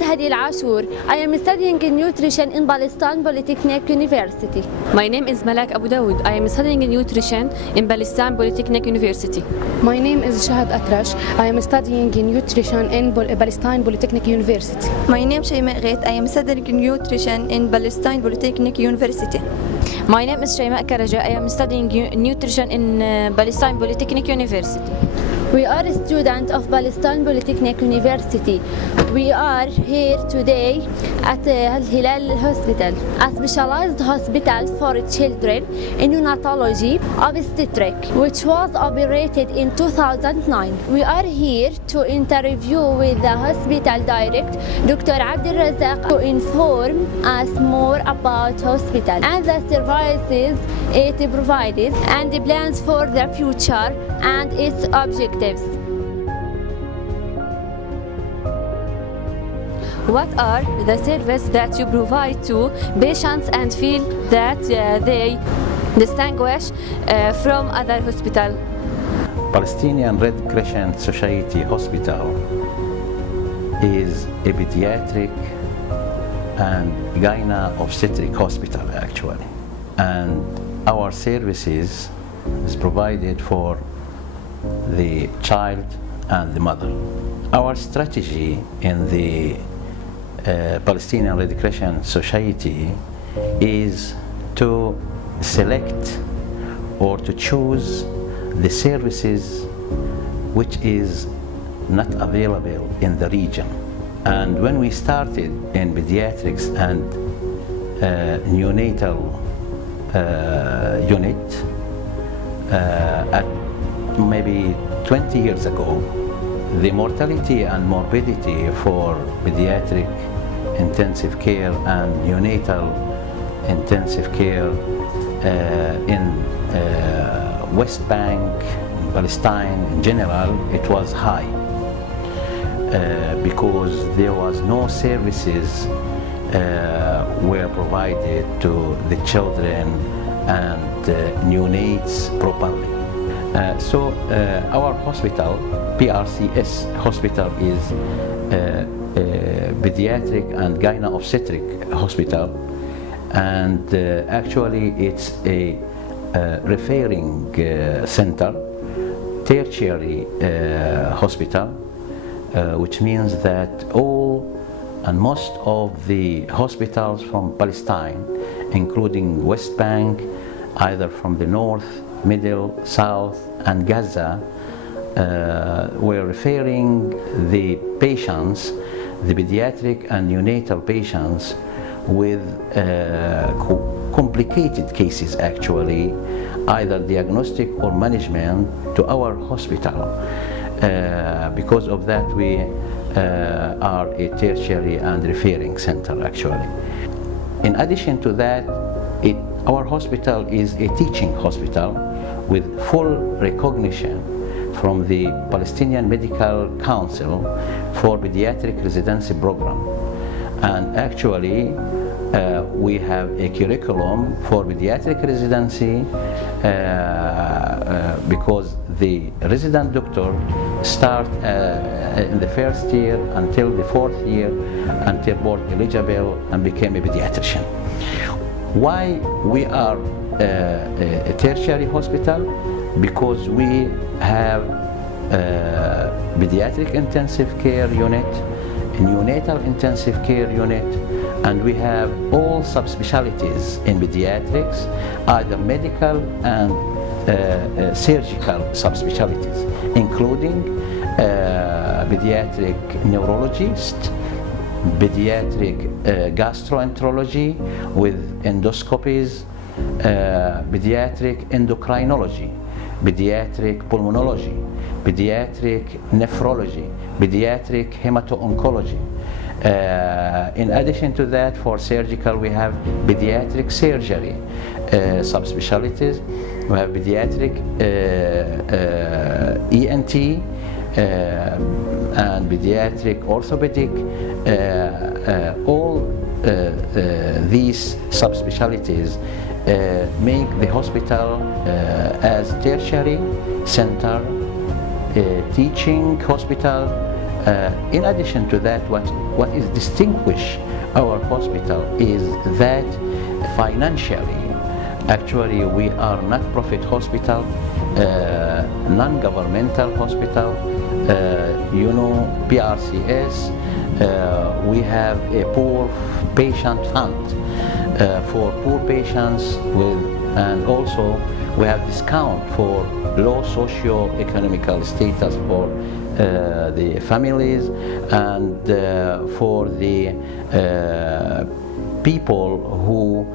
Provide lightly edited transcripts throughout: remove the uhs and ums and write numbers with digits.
Hadi Al-Ashur. I am studying nutrition in Palestine Polytechnic University. My name is Malak Abu Dawood. I am studying nutrition in Palestine Polytechnic University. My name is Shahad Atrash. I am studying nutrition in Palestine Polytechnic University. My name is Shayma Ghait. I am studying nutrition in Palestine Polytechnic University. My name is Shayma Karaja. I am studying nutrition in Palestine Polytechnic University. We are students of Palestine Polytechnic University. We are here today at Al-Hilal Hospital, a specialized hospital for children in neonatology obstetric, which was operated in 2009. We are here to interview with the hospital director, Dr. Abdel Razak, to inform us more about hospital and the services it provides and the plans for the future and its objectives. What are the services that you provide to patients and feel that they distinguish from other hospitals? Palestinian Red Crescent Society Hospital is a pediatric and gyno-obstetric hospital actually, and our services is provided for the child and the mother. Our strategy in the Palestinian Red Crescent Society is to select or to choose the services which is not available in the region. And when we started in pediatrics and neonatal unit at maybe 20 years ago, the mortality and morbidity for pediatric intensive care and neonatal intensive care in West Bank, in Palestine in general, it was high because there was no services were provided to the children and neonates properly. So our hospital, PRCS hospital, is pediatric and gyno-obstetric hospital, and actually it's a referring center, tertiary hospital, which means that all and most of the hospitals from Palestine, including West Bank, either from the north, middle, south, and Gaza, were referring the patients, the pediatric and neonatal patients, with complicated cases actually, either diagnostic or management, to our hospital. Because of that, we are a tertiary and referring center actually. In addition to that, our hospital is a teaching hospital with full recognition from the Palestinian Medical Council for pediatric residency program. And actually, we have a curriculum for pediatric residency because the resident doctor start in the first year until the fourth year until board eligible and became a pediatrician. Why we are a tertiary hospital? Because we have a pediatric intensive care unit, a neonatal intensive care unit, and we have all subspecialties in pediatrics, either medical and surgical subspecialties, including pediatric neurologist, pediatric gastroenterology with endoscopies, pediatric endocrinology, pediatric pulmonology, pediatric nephrology, pediatric hemato-oncology. In addition to that, for surgical, we have pediatric surgery subspecialties. We have pediatric ENT and pediatric orthopedic. All these subspecialties make the hospital as tertiary center, teaching hospital. In addition to that, what what is distinguish our hospital is that financially, actually we are not-profit hospital, non-governmental hospital, PRCS. We have a poor patient fund for poor patients and also we have discount for low socio-economical status for the families and for the people who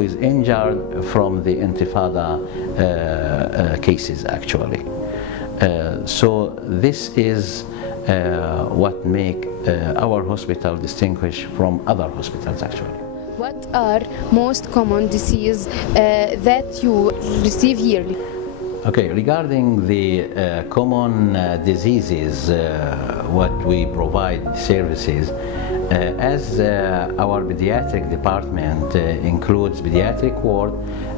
is injured from the Intifada cases actually. So this is what make our hospital distinguish from other hospitals actually. What are most common diseases that you receive yearly? Okay, regarding the common diseases, what we provide services, as our pediatric department includes pediatric ward,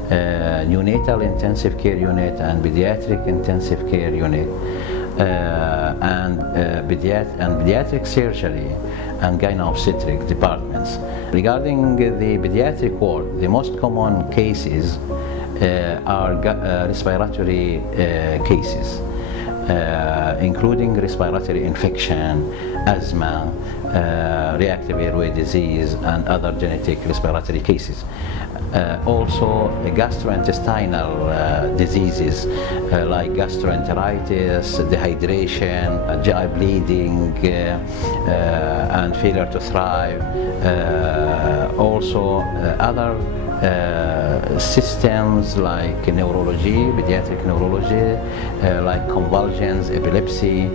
neonatal intensive care unit and pediatric intensive care unit, and pediatric surgery and gyno-obstetric departments. Regarding the pediatric ward, the most common cases are respiratory cases, including respiratory infection, asthma, reactive airway disease, and other genetic respiratory cases. Also gastrointestinal diseases like gastroenteritis, dehydration, GI bleeding, and failure to thrive. Also other systems like neurology, pediatric neurology, like convulsions, epilepsy,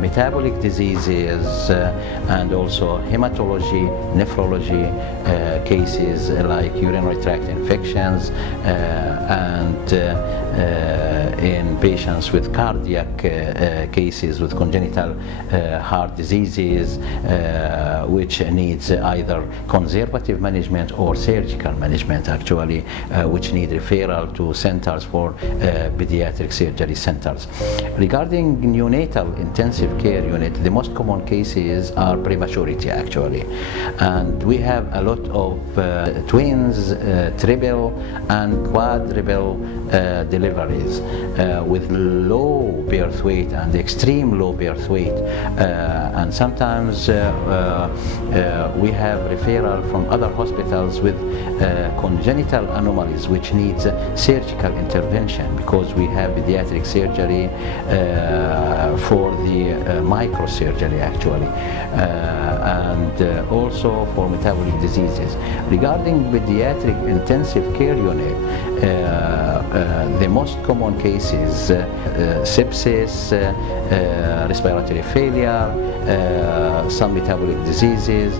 metabolic diseases, and also hematology, nephrology cases like urinary tract infections, and in patients with cardiac cases with congenital heart diseases, which needs either conservative management or surgical management actually, which need referral to centers for pediatric surgery centers. Regarding neonatal intensive care unit, the most common cases are prematurity actually, and we have a lot of twins, triple and quadruple deliveries with low birth weight and extreme low birth weight, and sometimes we have referral from other hospitals with congenital anomalies which needs surgical intervention, because we have pediatric surgery for the microsurgery actually, and also for metabolic diseases. Regarding pediatric intensive care unit, the most common cases, sepsis, respiratory failure, some metabolic diseases,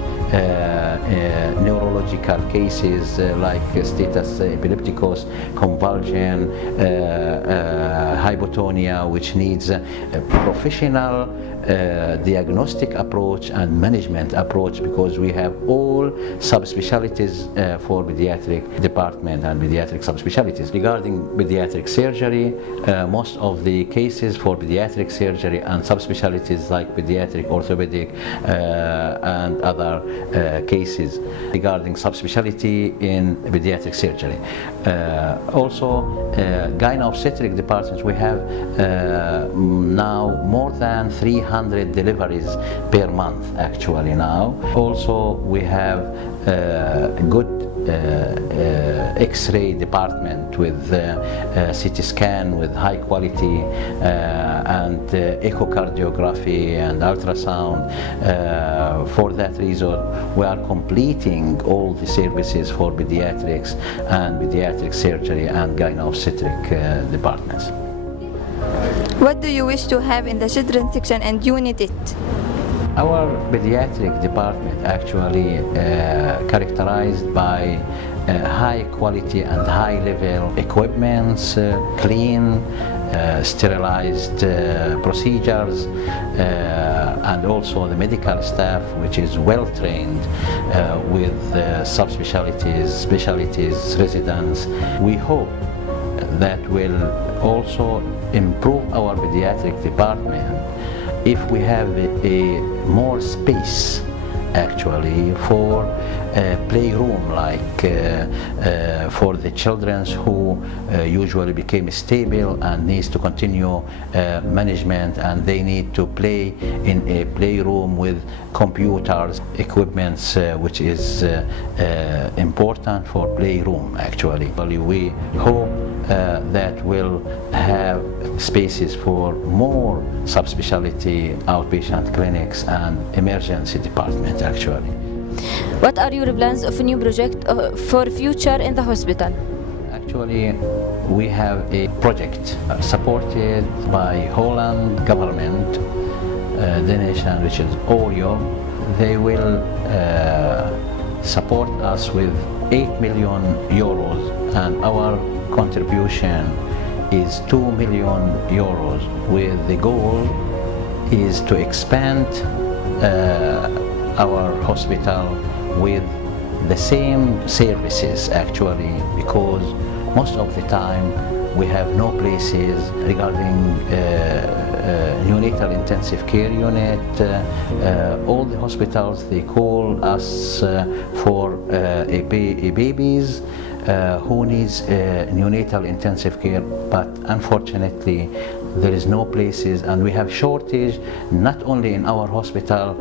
neurological cases like status epilepticus, convulsion, hypotonia, which needs a professional diagnostic approach and management approach, because we have all subspecialties for pediatric department and pediatric subspecialties. Regarding pediatric surgery, most of the cases for pediatric surgery and subspecialties like pediatric orthopedic and other cases. Regarding subspecialty in pediatric surgery, also gyno-obstetric departments, we have now more than 300 deliveries per month actually now. Also we have good X-ray department with CT scan with high quality and echocardiography and ultrasound. For that reason, we are completing all the services for pediatrics and pediatric surgery and gyno-obstetric departments. What do you wish to have in the children's section and unit it? Our pediatric department actually characterized by high quality and high level equipments, clean, sterilized procedures, and also the medical staff which is well trained with subspecialties, specialties, residents. We hope that will also improve our pediatric department if we have a more space actually for playroom, like for the children who usually became stable and needs to continue management, and they need to play in a playroom with computers, equipments, which is important for playroom actually. We hope that we'll have spaces for more subspecialty outpatient clinics and emergency department actually. What are your plans of a new project for future in the hospital? Actually, we have a project supported by Holland government, the nation which is OYO. They will support us with 8 million euros, and our contribution is 2 million euros, with the goal is to expand our hospital with the same services actually, because most of the time we have no places regarding neonatal intensive care unit. All the hospitals, they call us for babies who needs neonatal intensive care, but unfortunately there is no places, and we have shortage not only in our hospital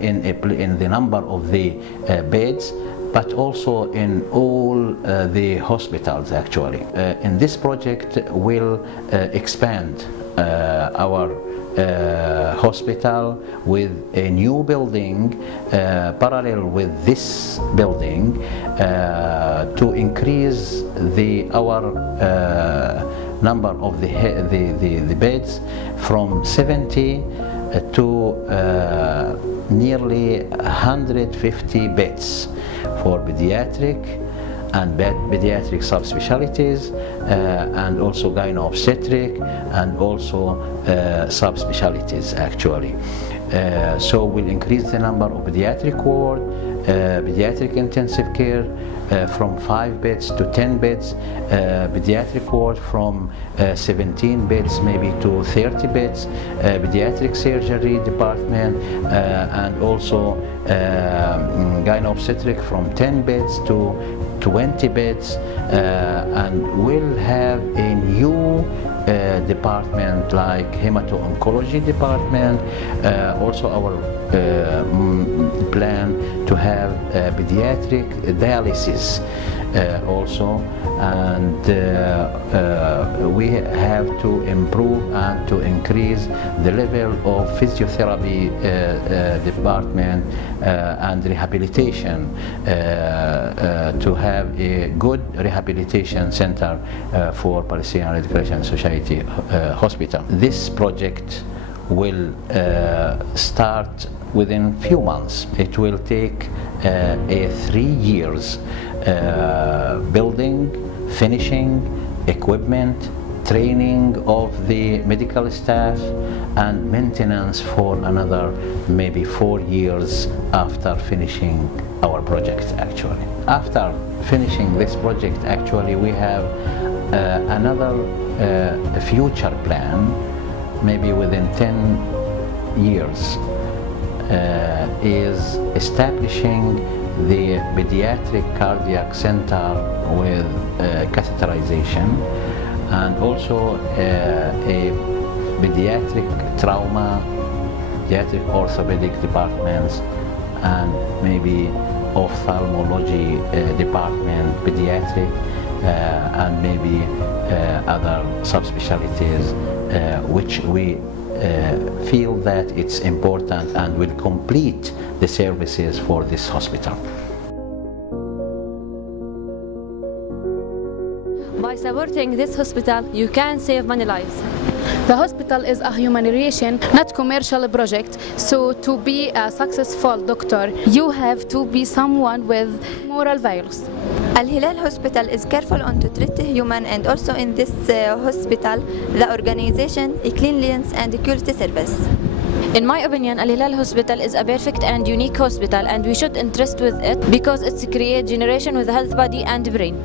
in the number of the beds, but also in all the hospitals actually. In this project we'll expand our hospital with a new building parallel with this building to increase our number of the beds from 70 to nearly 150 beds for pediatric and pediatric subspecialties, and also gyno-obstetric, and also subspecialties actually. So we'll increase the number of pediatric ward, pediatric intensive care from 5 beds to 10 beds, pediatric ward from 17 beds maybe to 30 beds, pediatric surgery department, and also gyno-obstetric from 10 beds to 20 beds, and we'll have a new department like hemato-oncology department. Also our plan to have pediatric dialysis also, and we have to improve and to increase the level of physiotherapy department and rehabilitation to have a good rehabilitation center for Palestinian Red Crescent Society Hospital. This project will start within few months. It will take 3 years building, finishing, equipment, training of the medical staff, and maintenance for another maybe 4 years after finishing our project actually. After finishing this project actually we have another future plan, maybe within 10 years, is establishing the pediatric cardiac center with catheterization, and also a pediatric trauma, pediatric orthopedic departments, and maybe ophthalmology department, pediatric, and maybe other subspecialties, which we feel that it's important and will complete the services for this hospital. By supporting this hospital, you can save many lives. The hospital is a humanitarian, not commercial project. So to be a successful doctor, you have to be someone with moral values. Al Hilal Hospital is careful on to treat the human, and also in this hospital, the organization, cleanliness and quality service. In my opinion, Al Hilal Hospital is a perfect and unique hospital, and we should interest with it because it's create generation with health body and brain.